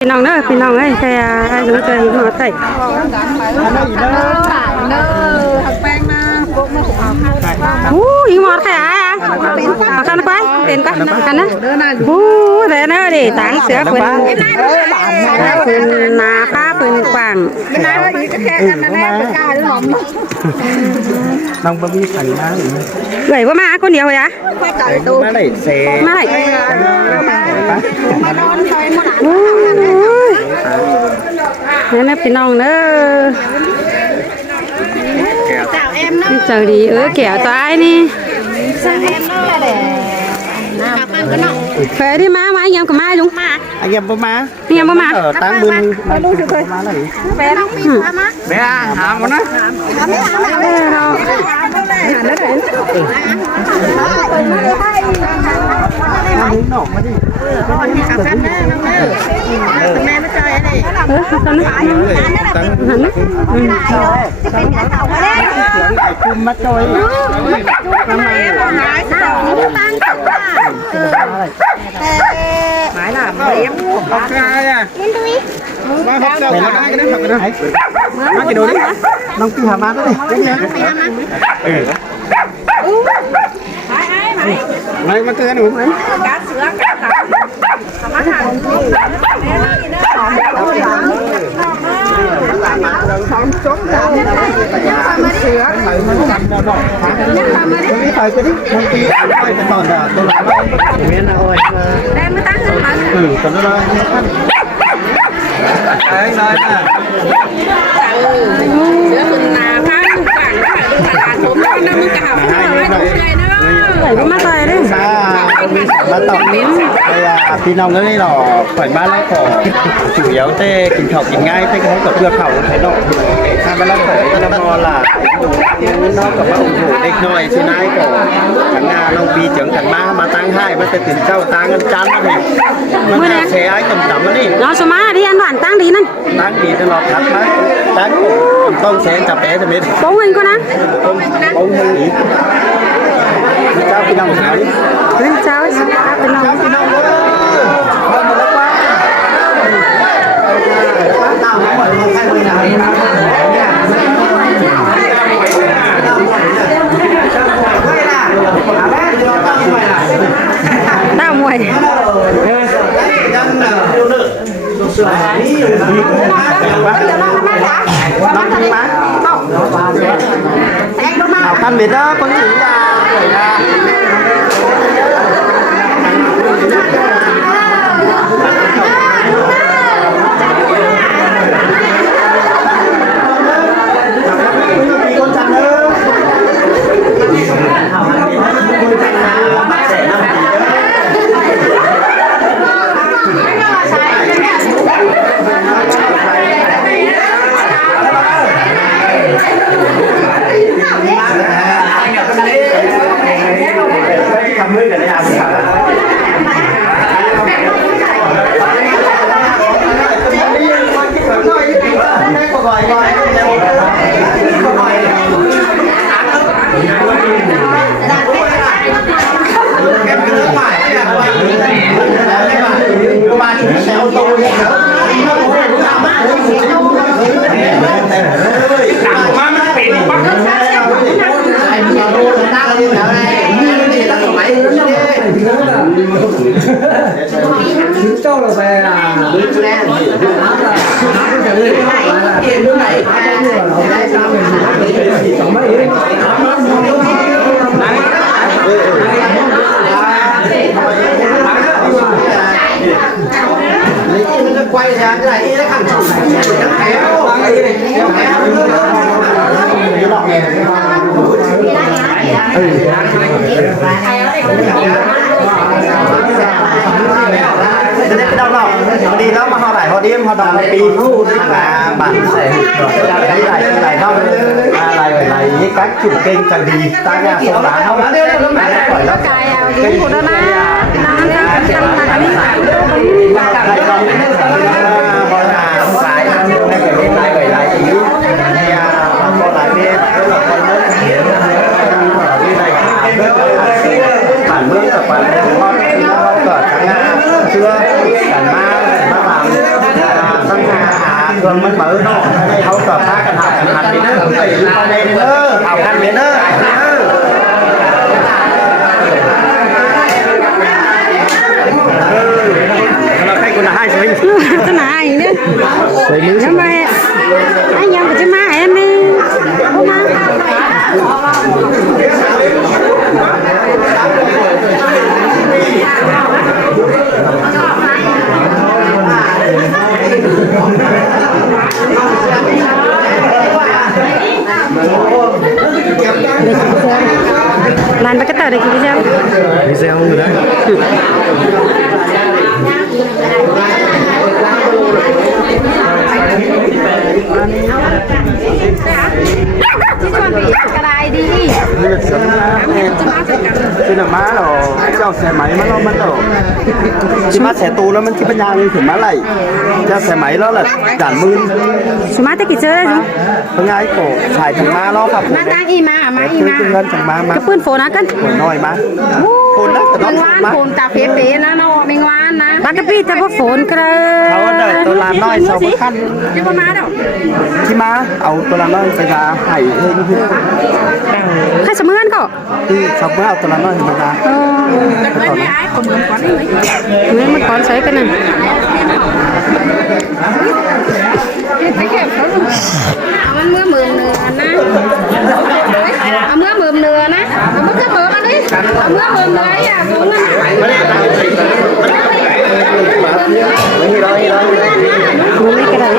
พี่น้องเนอะพี่น้องเอ้ยใครไอ้หนูเคยหัวใส่ยิงหมดใครกันไปเป็นกันนะแต่เนอะดิต่างเสือปืนนาค้าปืนกว้างน้องบะบี้ขันน้ำ เลยว่ามาคนเดียวเลยอะมาได้เซ่มาได้นี่พี่น้องเนอะเจอดีแก้วตายนี่แฝดที่มายังกับมาลุงมายังบ่มายังบ่มาตั้งบุญมาลุงสิเคยมาเลยแฝดต้องมีมาแม่หามันนะหนอกมาดิแม่ไม่ใจอะไรตั้งคุมมาจอยทำไมหายเต่าตั้งหมายหนาเลี้ยงเอาใครอ่ะมาขับเต่ามาได้กันนะขับกันนะมากี่โดดิน้องปีหามาด้วยไม่มาเตือนหนูไหมกาเสือกาตับมาหาสองจงจับเสือใส่มันจับดอกนี่ใส่ไปดิมันตีไปเป็นตอนเดียวตัวหลังเมียนเอาไว้แต่ไม่ตั้งขึ้นมาจำได้เลยไอ้นายน่ะเสือคุณนาข้างฝั่งตลาดผมน้ำมึงจะหาไม่ได้เลยเนอะไหลก็มาต่อยด้วยมาตอบนิ้นพี่น้องก็ได้หรอปล่อยบ้านแล้วขอจิ๋วเย้าเต้กินข้าวกินง่ายเต้ก็ให้กับเพื่อเขาไทยนอกทำไปแล้วขอจะนอนล่ะน้องกับว่าโอ้โหเด็กน้อยชินายก่อนขันงาลงปีเฉิงขันมาตั้งให้มันเป็นถึงเจ้าตั้งกันจันมาดิมันเสียไอ้ต่ำมาดิเราสมาที่อันหวานตั้งดีนั่นตั้งดีตลอดครับนะตั้งต้องเสียจับแผลจะมิดโป้งเงินก็นะโป้งเงินอีกเจ้าพี่น้องเขาเจ้าเป็นน้องพี่น้องเลยพอหมดแล้วว่าตามหมดเลยใครเลยนะต้ามวยเอาcăn biệt đó con chỉ là con chăn nữa cho là về là quay ra cái này nó thẳng chồng này nó khéo cái đâu nào đi đó mà họ đẩy họ điếm họ đòi pi là bạn sẽ lại đâu lại với các chủ kênh chẳng gì ta ra số đá không phải là cái của nó bản mướn tập bản mướn ngon cỡ trắng chưa bản ma làm ส่วนมันเปิดนอกเขาต่อท่ากันหักไปเด้อไปในเด้อเอากันเด้อเราให้คุณให้ใช่ไหม จะไหนเนี่ยทำไมไอ้ยังจะมาเอ็มนี่เข้ามาร้านปกติได้กี่เจ้า มีเซลล์อยู่นะ กระไดดี นี่จะเป็นม้าหรอเจ้าเสียไหมมาเรามันหรอที่มาเสียตูแล้วมันที่ปัญญาเลยถึงมาไหลจะเสียไหมแล้วล่ะด่านมือ สมาร์ทกี่เจอเลย ปัญญาไอ้โกถ่ายถึงมาล้อครับผม มาตั้งอีมามาอีมา เงินจากมาก ระปืนโฟนะกัน หัวน้อยมาโคนนะแต่ต้อง วาน มา โฟนตาเป๊ะๆนะเนาะไม่วานนะปากกะปีแต่ว่าโฟนกระ เขาเดินตัวลานน้อยสองขั้น ยังมาดอก ที่มาเอาตัวลานน้อยไปมาไห่เองที่ ใครเสมือนก็ ที่ชาวบ้านเอาตัวลานน้อยมา ไม่ไอ้ผมเหมือนก่อนเหมือนมันก่อนใช้กันน่ะมันเมื่อเมืองเนื้อนะเอาเมื่อเมืองเนื้อนะเอาเมื่อเมืองอันนี้เอาเมื่อเมืองเนื้ออ่ะมึงอ่ะมึงไม่กระไร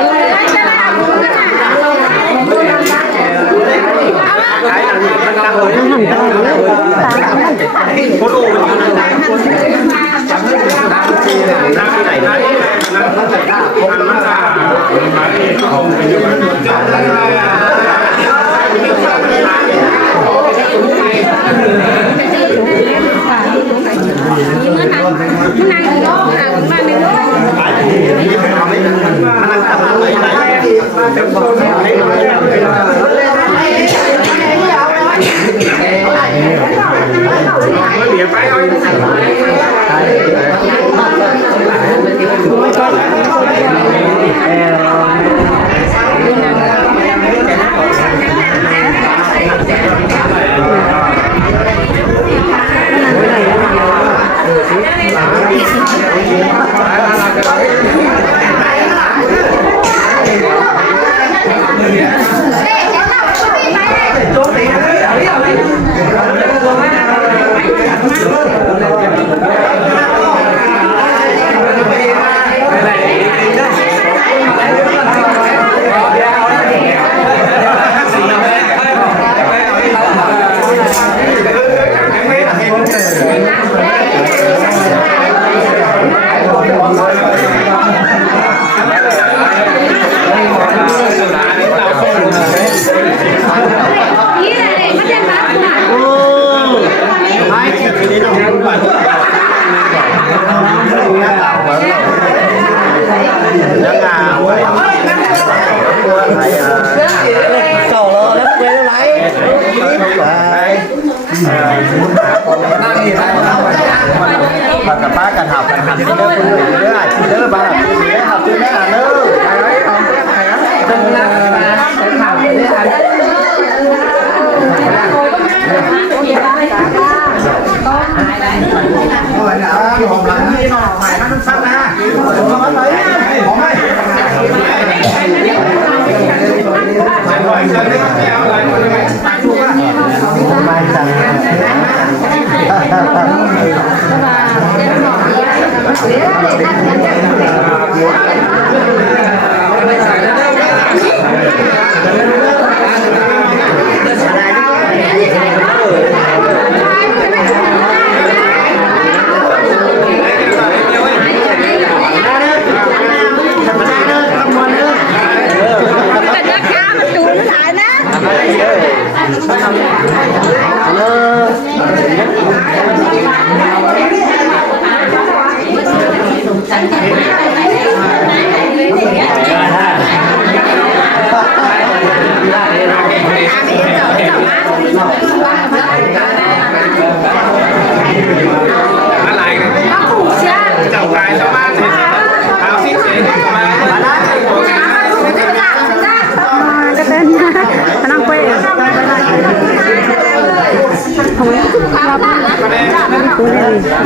ซ้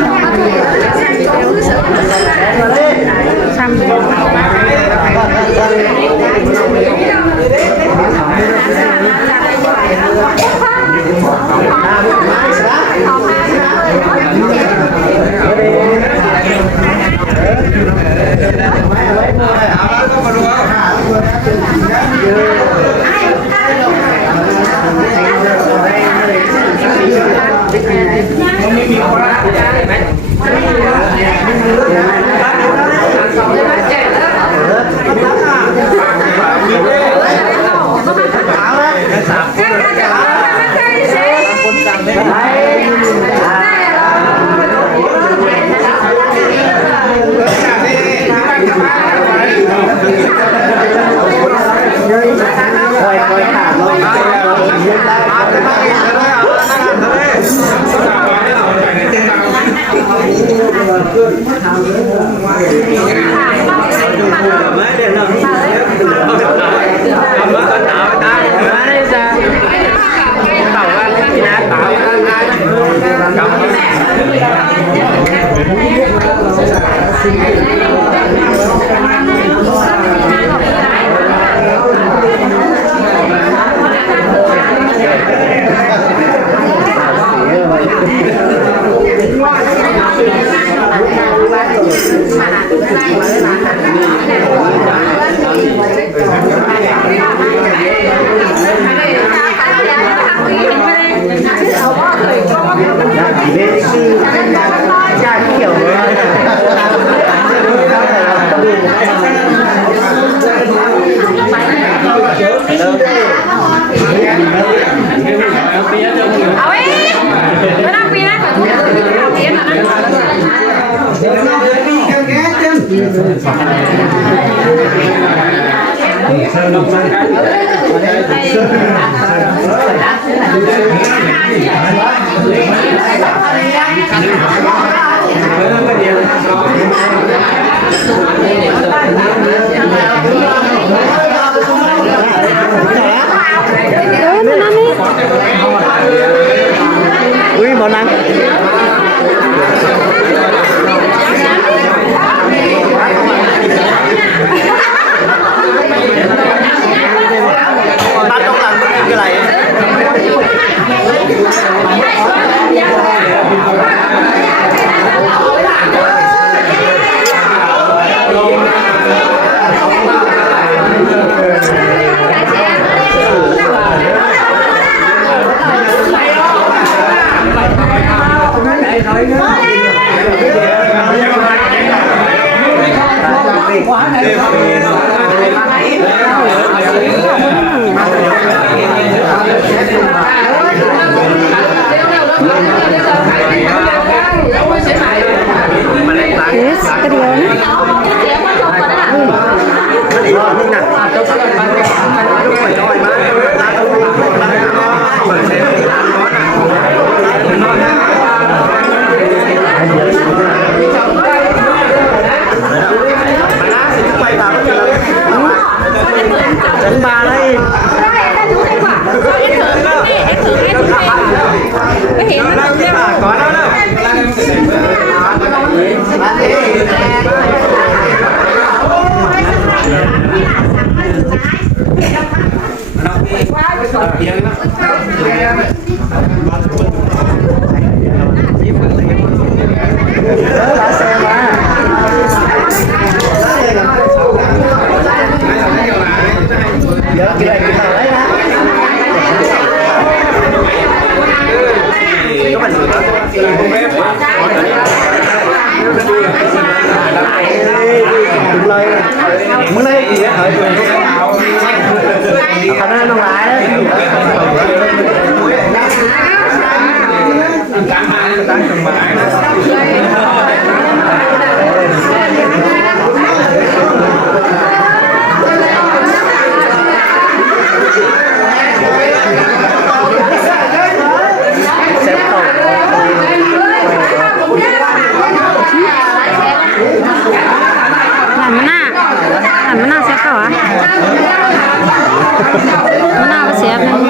เอาไว้ไม่ต้องปีนะขอโทษเรียนนะอุ้ยหมอนังบ้านตรงหลังมันคืออะไรมึงได้กี่เหรอขนาดน้องหลายตั้งสมัยหันมะนาวเสียบเปล่าวะมะนาวเสียบนึง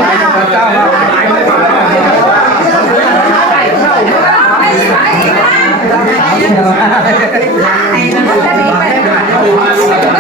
สาวเชียว